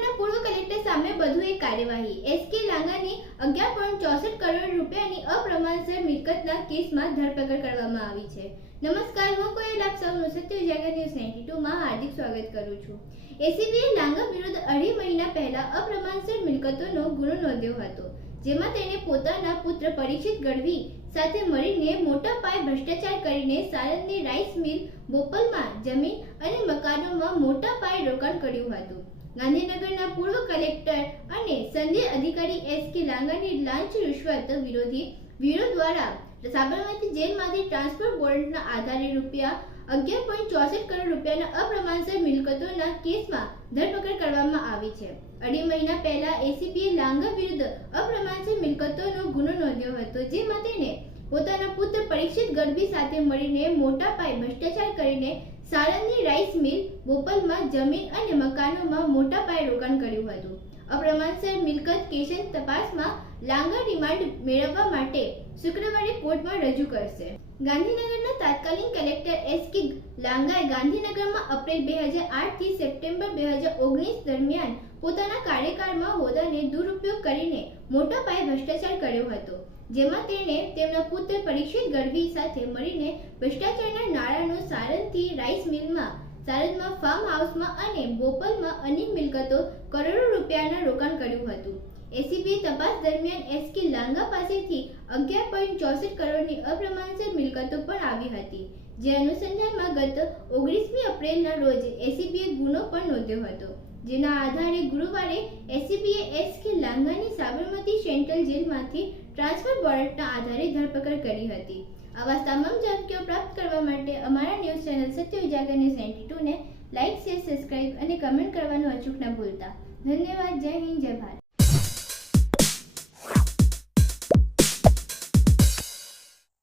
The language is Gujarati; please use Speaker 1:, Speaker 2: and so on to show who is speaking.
Speaker 1: ગાંધીનગરના પૂર્વ કલેક્ટર સામે વધુ એક કાર્યવાહી. એસકે લાંગાની અગિયાર પોઈન્ટ ચોસઠ કરોડ રૂપિયાની અપ્રમાણસર મિલકતના કેસમાં ધરપકડ કરવામાં આવી છે. નમસ્કાર, હું કોયલ, આપ સૌનું સત્ય ઉજાગર ન્યૂઝ નાઇન્ટી ટુમાં હાર્દિક સ્વાગત કરું છું. એસીબીએ લાંગા વિરુદ્ધ અઢી મહિના પહેલા અપ્રમાણસર મિલકતોનો ગુનો નોંધ્યો હતો, જેમાં તેણે પોતાના પુત્ર પરિચિત ગઢવી સાથે મળીને મોટા પાયે ભ્રષ્ટાચાર કરીને સાણંદની રાઈસ મિલ બોપલમાં જમીન અને મકાનોમાં મોટા પાયે રોકાણ કર્યું હતું. ગાંધીનગરના પૂર્વ કલેક્ટર અને સંદેશ અધિકારી એસ કે લાંગાની લાંચ રૂશ્વત વિરોધી બ્યુરો દ્વારા સાબરમતી જેલમાંથી ટ્રાન્સફર વોરંટના આધારે રૂપિયા અગિયાર પોઈન્ટ ચોસઠ કરોડ રૂપિયાના અપ્રમાણસર મિલકતોના કેસમાં ધરપકડ કરવામાં આવી છે. અઢી મહિના પહેલા એસીબીએ લાંગા વિરુદ્ધ અપ્રમાણસર મિલકતોનો ગુનો નોંધ્યો હતો, જેમાં તેને પોતાના પુત્ર પરીક્ષિત ગઢવી સાથે મળીને મોટા પાયે ભ્રષ્ટાચાર કરીને સાણંદની રાઈસ મિલ બોપલમાં જમીન અને મકાનોમાં મોટા પાયે રોકાણ કર્યું હતું. અપ્રમાણસર મિલકત કેસની તપાસમાં લાંગા રિમાન્ડ મેળવવા માટે શુક્રવારે કોર્ટમાં રજૂ કરશે. ગાંધીનગરના તાત્કાલિક કલેક્ટર એસ કે લાંગાએ ગાંધીનગરમાં એપ્રિલ બે હજાર સપ્ટેમ્બર બે હજાર ઓગણીસ દરમિયાન પોતાના કાર્યકાળમાં હોદ્દાને દુરુપયોગ કરીને મોટા પાયે ભ્રષ્ટાચાર કર્યો હતો, જેમાં તેણે તેમના પુત્ર પરીક્ષિત ગઢવી સાથે મળીને ભ્રષ્ટાચારના નાણાંનું સારંગથી રાઈસ મિલમાં સારંગમાં ફાર્મ હાઉસમાં અને બોપલમાં અનેક મિલકતો કરોડો રૂપિયાના રોકાણ કર્યું હતું. એસીબી તપાસ દરમિયાન એસ કે લાંગા પાસેથી અગિયાર પોઈન્ટ ચોસઠ કરોડની અપ્રમાણસર મિલકતો પણ આવી હતી. જે અનુસંધાનમાં ગત ઓગણીસમી એપ્રિલના રોજ એસીબીએ ગુનો પણ નોંધ્યો હતો. જેના આધારે ગુરુવારે એસીબીએ એસ કે લાંગાની સાબરમતી સેન્ટ્રલ જેલમાંથી ટ્રાન્સફર વોરંટના આધારે ધરપકડ કરી હતી. આવા તમામ જાણકારીઓ પ્રાપ્ત કરવા માટે અમારા news channel Satya Ujagar news ninety ટુને like share, subscribe અને કમેન્ટ કરવાનું અચૂક ન ભૂલતા. ધન્યવાદ, જય હિન્દ, જય ભારત.